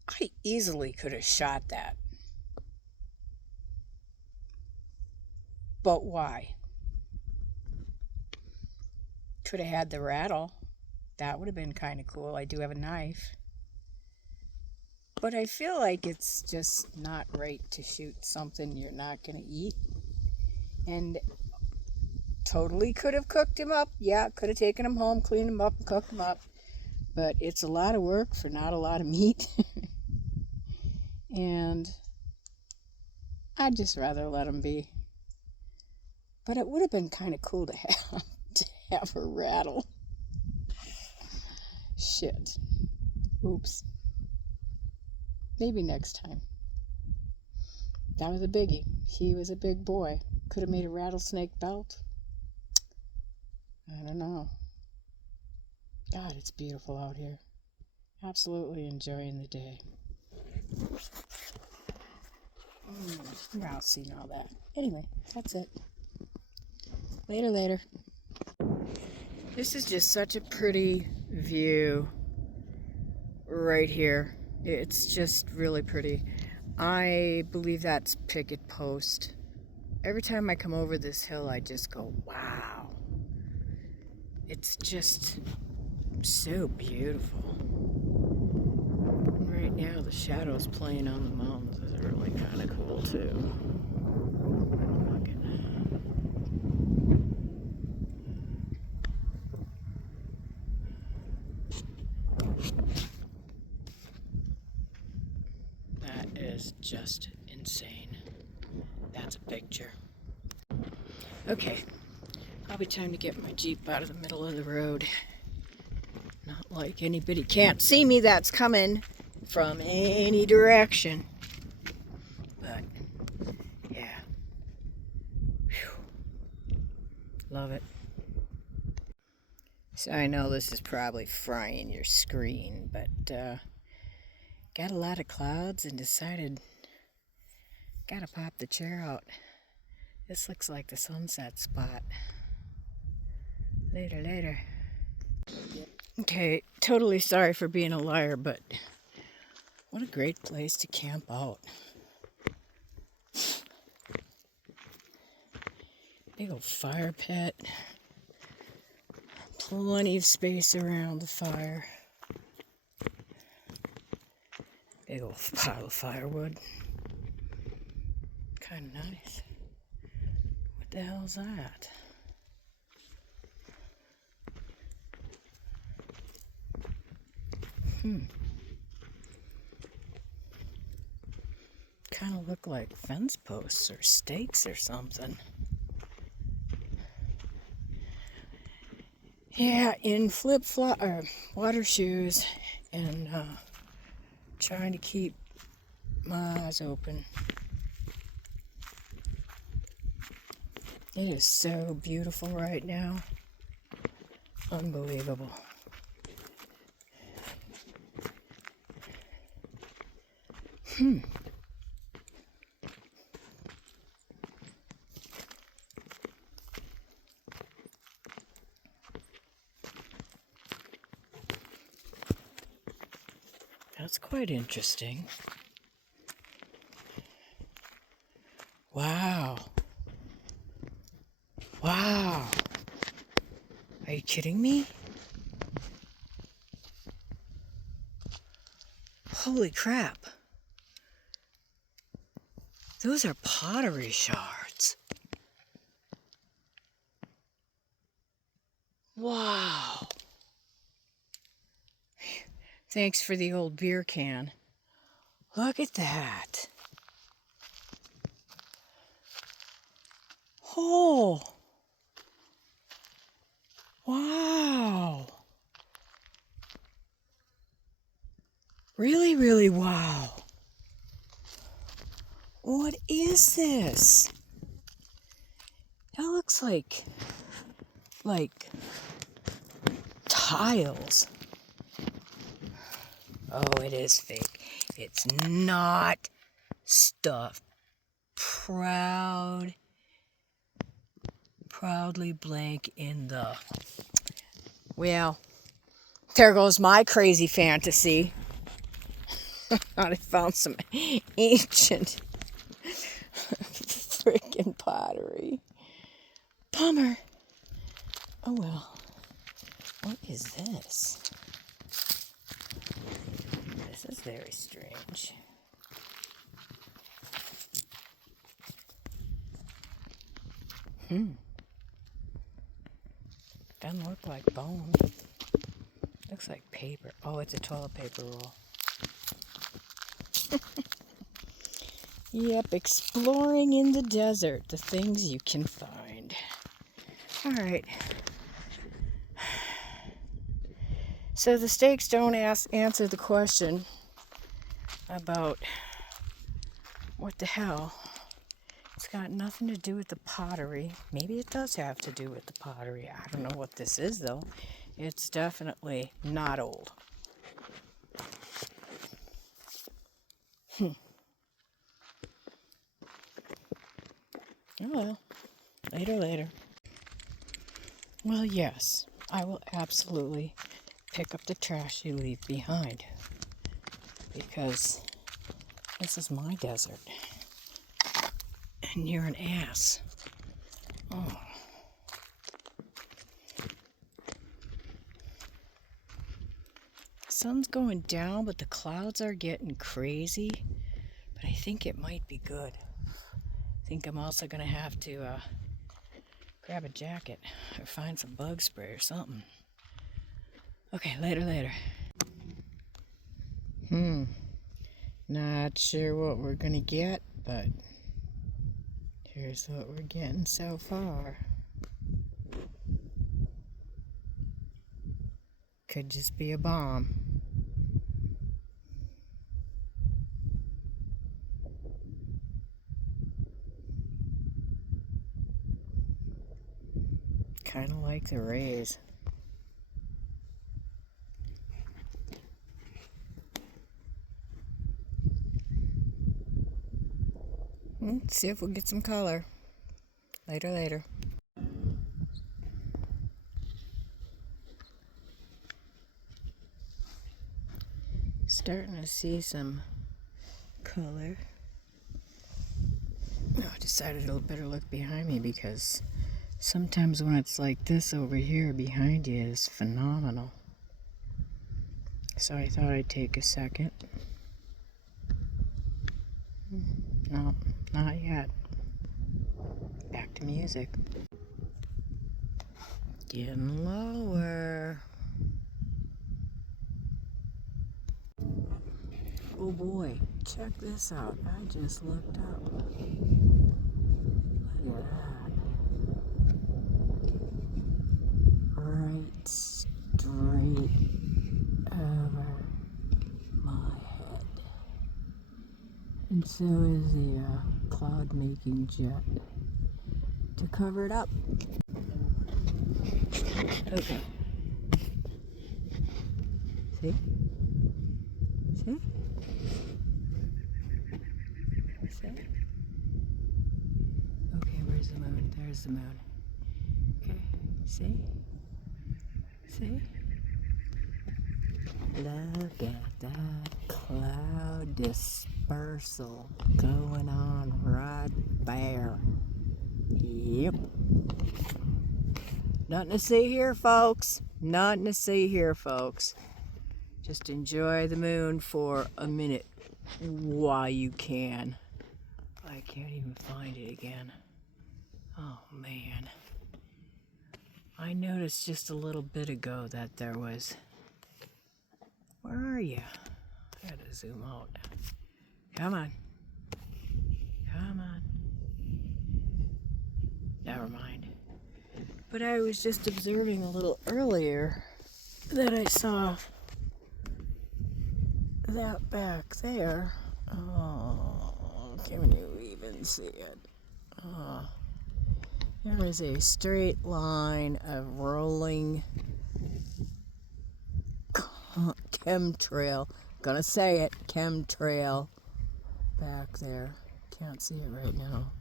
I easily could have shot that. But why? Could have had the rattle. That would have been kind of cool. I do have a knife. But I feel like it's just not right to shoot something you're not going to eat. And totally could have cooked him up. Yeah, could have taken him home, cleaned him up, and cooked him up. But it's a lot of work for not a lot of meat. And I'd just rather let him be. But it would have been kind of cool to have a rattle. Shit. Oops. Maybe next time. That was a biggie. He was a big boy. Could have made a rattlesnake belt. I don't know. God, it's beautiful out here. Absolutely enjoying the day. You're out seeing all that. Anyway, that's it. Later. This is just such a pretty view right here. It's just really pretty. I believe that's Picket Post. Every time I come over this hill, I just go, wow. It's just so beautiful. And right now, the shadows playing on the mountains is really kind of cool, too. Look at that. That is just insane. That's a picture. Okay, probably time to get my Jeep out of the middle of the road. Not like anybody can't see me that's coming from any direction. But, yeah. Whew. Love it. So I know this is probably frying your screen, but got a lot of clouds and decided gotta pop the chair out. This looks like the sunset spot. Later. Okay, totally sorry for being a liar, but what a great place to camp out. Big old fire pit. Plenty of space around the fire. Big old pile of firewood. Kind of nice. What the hell's that? Kind of look like fence posts or stakes or something. Yeah, in flip-flop or water shoes and trying to keep my eyes open. It is so beautiful right now. Unbelievable. That's quite interesting. Wow. Wow. Are you kidding me? Holy crap. Those are pottery shards. Wow. Thanks for the old beer can. Look at that. Oh. Wow. Really, really wow. What is this? That looks like tiles. Oh, it is fake. It's not stuffed. Proudly blank in the... Well, there goes my crazy fantasy. I found some ancient freaking pottery. bummer. Oh well. What is this? This is very strange. Doesn't look like bone. Looks like paper. Oh, it's a toilet paper roll. Yep, exploring in the desert, the things you can find. All right. So the stakes don't answer the question about what the hell. It's got nothing to do with the pottery. Maybe it does have to do with the pottery. I don't know what this is, though. It's definitely not old. Oh well, later. Well, yes, I will absolutely pick up the trash you leave behind, because this is my desert, and you're an ass. Oh. Sun's going down, but the clouds are getting crazy, but I think it might be good. I think I'm also going to have to grab a jacket or find some bug spray or something. Okay, later. Not sure what we're gonna get, but here's what we're getting so far. Could just be a bomb. Kind of like the rays. Let's see if we'll get some color. Later. Starting to see some color. Oh, I decided I better look behind me, because sometimes when it's like this over here behind you is phenomenal. So I thought I'd take a second. No, not yet. Back to music. Getting lower. Oh boy, check this out. I just looked up. Look at that. Right straight over my head. And so is the cloud making jet to cover it up. Okay. See? See? Okay, where's the moon? There's the moon. Okay, see? Look at that cloud dispersal going on right there. Yep. Nothing to see here, folks. Nothing to see here, folks. Just enjoy the moon for a minute while you can. I can't even find it again. Oh, man. I noticed just a little bit ago that there was... Where are you? I gotta zoom out. Come on. Never mind. But I was just observing a little earlier that I saw that back there. Oh, can you even see it? There is a straight line of rolling chemtrail. Gonna say it, chemtrail back there. Can't see it right now.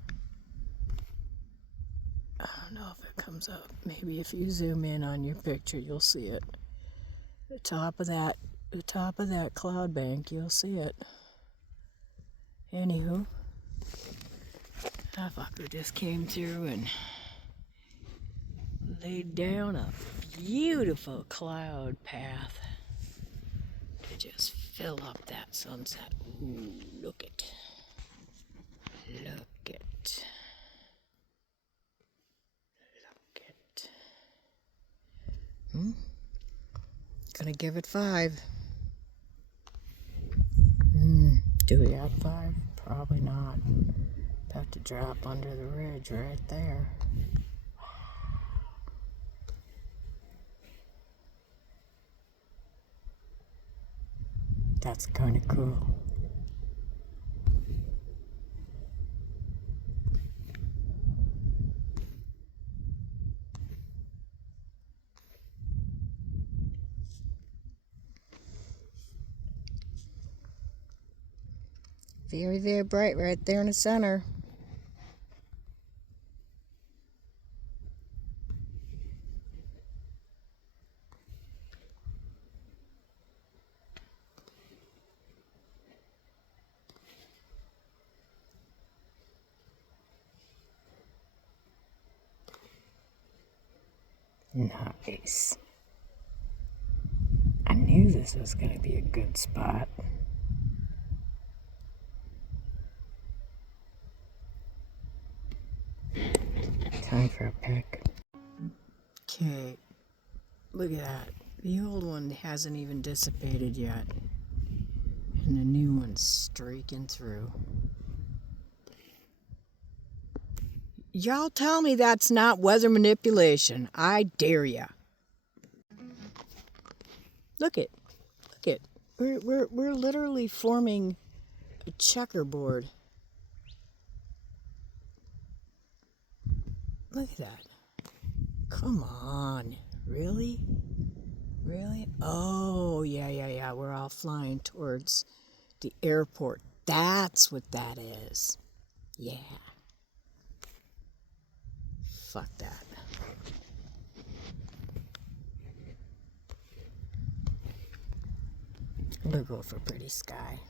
I don't know if it comes up. Maybe if you zoom in on your picture, you'll see it. The top of that cloud bank, you'll see it. Anywho, that fucker just came through and laid down a beautiful cloud path to just fill up that sunset. Ooh, look it. Look it. Look it. Gonna give it 5. Do we have 5? Probably not. About to drop under the ridge right there. That's kind of cool. Very, very bright right there in the center. Nice. I knew this was going to be a good spot. Time for a pick. Okay, look at that. The old one hasn't even dissipated yet. And the new one's streaking through. Y'all tell me that's not weather manipulation. I dare ya. Look it. Look it. We're literally forming a checkerboard. Look at that. Come on. Really? Really? Oh, yeah. We're all flying towards the airport. That's what that is. Yeah. Fuck that. We'll go for pretty sky.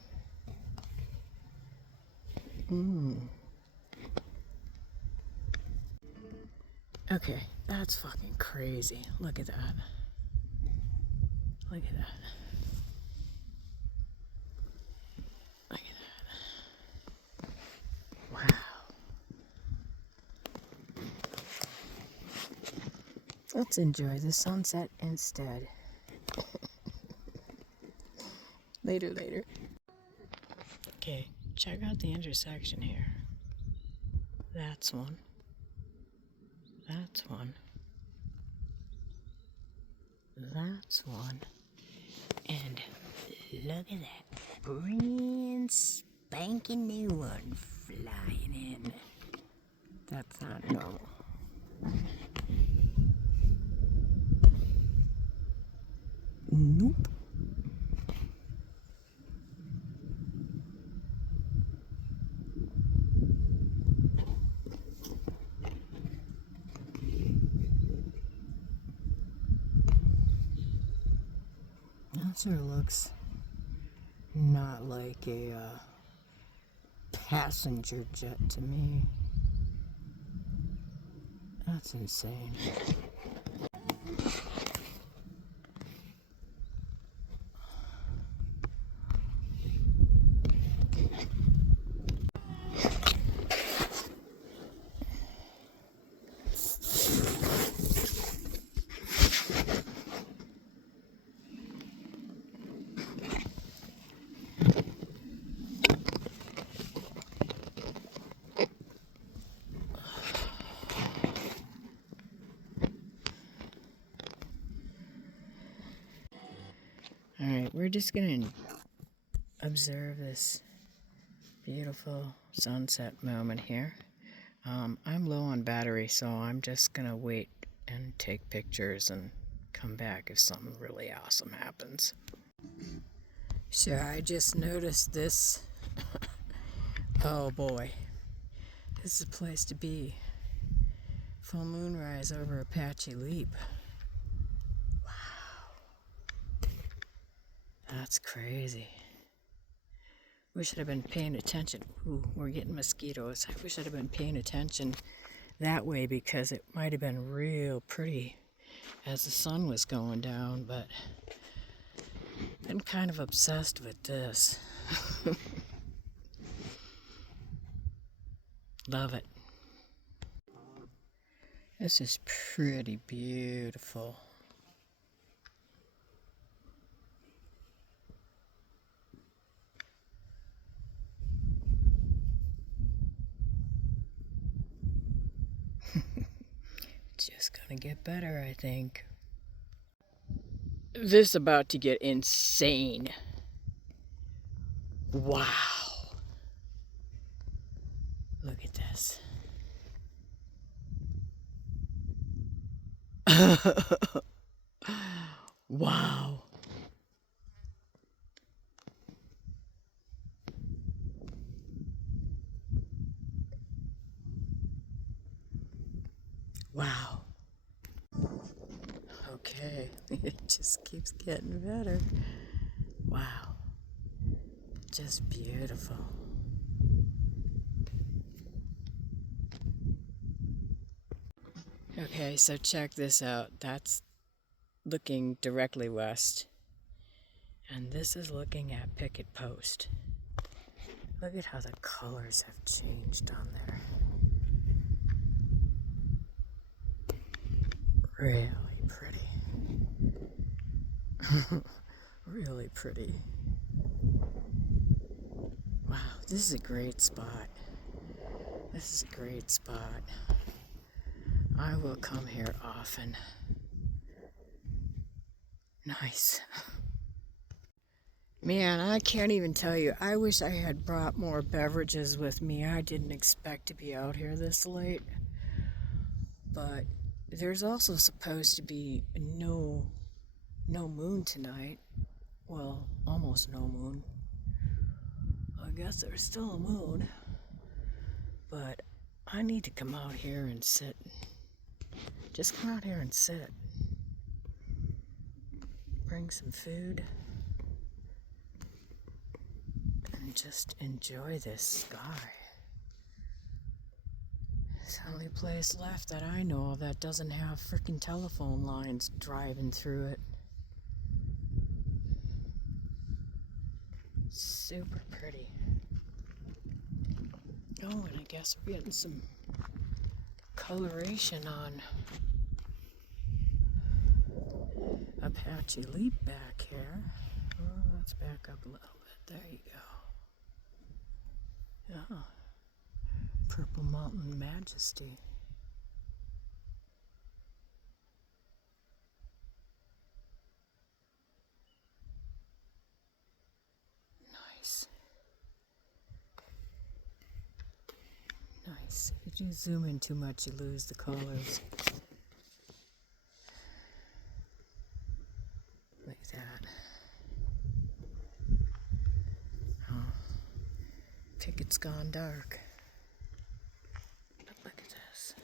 Okay, that's fucking crazy. Look at that. Look at that. Look at that. Wow. Let's enjoy the sunset instead. Later. Okay, check out the intersection here. That's one. That's one. That's one. And look at that brand spanking new one flying in. That's not normal. Nope. That sort of looks not like a passenger jet to me. That's insane. Alright, we're just gonna observe this beautiful sunset moment here. I'm low on battery, so I'm just gonna wait and take pictures and come back if something really awesome happens. So I just noticed this. Oh boy, this is a place to be. Full moonrise over Apache Leap. That's crazy. Wish I'd have been paying attention. Ooh, we're getting mosquitoes. I wish I'd have been paying attention that way because it might have been real pretty as the sun was going down, but I'm kind of obsessed with this. Love it. This is pretty beautiful. It's just gonna get better, I think. This is about to get insane. Wow. Look at this. Wow. Wow. Okay, it just keeps getting better. Wow. Just beautiful. Okay, so check this out. That's looking directly west. And this is looking at Picket Post. Look at how the colors have changed on there. Really pretty. Really pretty. Wow, this is a great spot. This is a great spot. I will come here often. Nice. Man, I can't even tell you. I wish I had brought more beverages with me. I didn't expect to be out here this late. But there's also supposed to be no moon tonight. Well, almost no moon. I guess there's still a moon. But I need to come out here and sit. Just come out here and sit. Bring some food. And just enjoy this sky. It's the only place left that I know of that doesn't have freaking telephone lines driving through it. Super pretty. Oh, and I guess we're getting some coloration on Apache Leap back here. Oh, let's back up a little bit. There you go. Oh, Purple Mountain Majesty. Nice. Nice. If you zoom in too much, you lose the colors. Like that. Oh, Picket's gone dark. But look at this.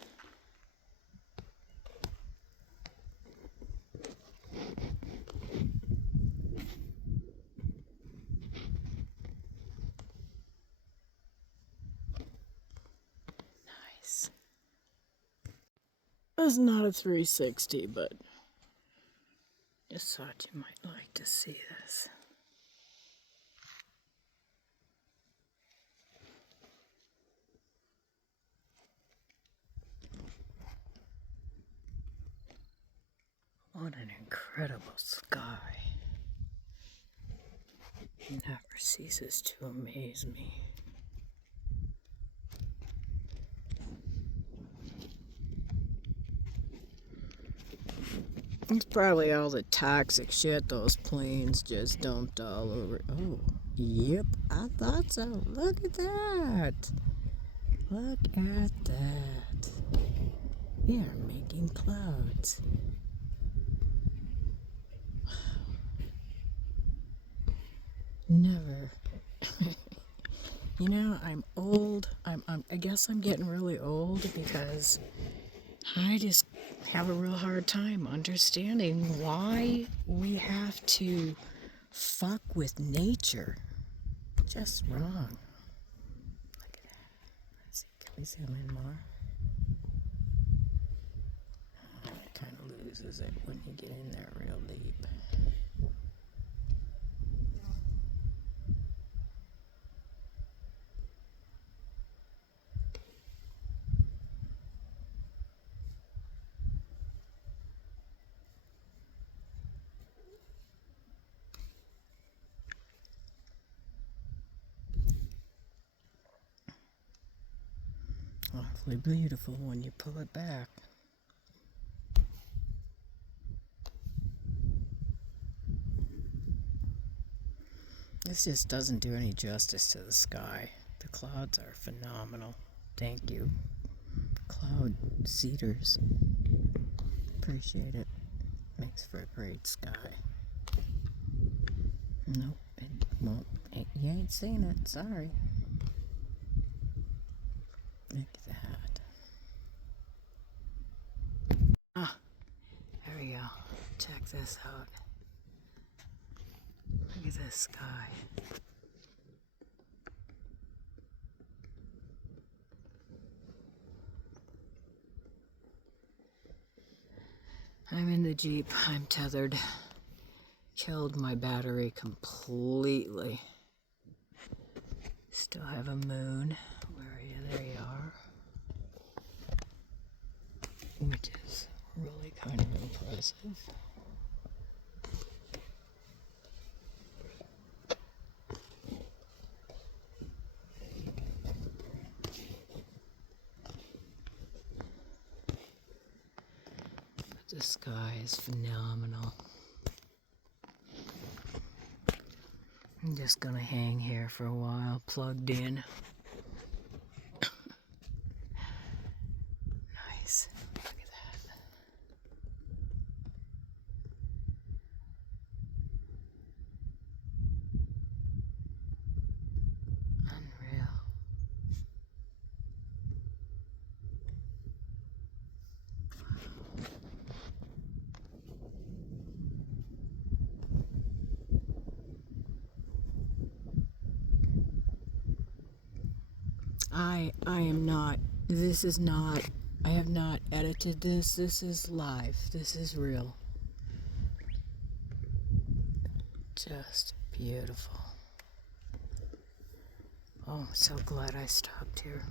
Nice. It's not a 360, but just thought you might like to see this. What an incredible sky. It never ceases to amaze me. It's probably all the toxic shit those planes just dumped all over. Oh, yep, I thought so. Look at that. Look at that. We are making clouds. Never. You know, I'm old. I guess I'm getting really old because I just have a real hard time understanding why we have to fuck with nature. Just wrong. Look at that. Let's see, can we zoom in more? loses it when you get in there real deep. Awfully beautiful when you pull it back. This just doesn't do any justice to the sky. The clouds are phenomenal. Thank you, cloud seeders. Appreciate it. Makes for a great sky. Nope, it won't. You ain't seen it. Sorry. Look at that. Ah, there we go. Check this out. Look at this sky. I'm in the Jeep. I'm tethered. Killed my battery completely. Still have a moon. Where are you? There you are. Which is really kind of impressive. The sky is phenomenal. I'm just gonna hang here for a while, plugged in. Nice. Look at that. Unreal. I am not, this is not, I have not edited this. This is live. This is real. Just beautiful. Oh, I'm so glad I stopped here.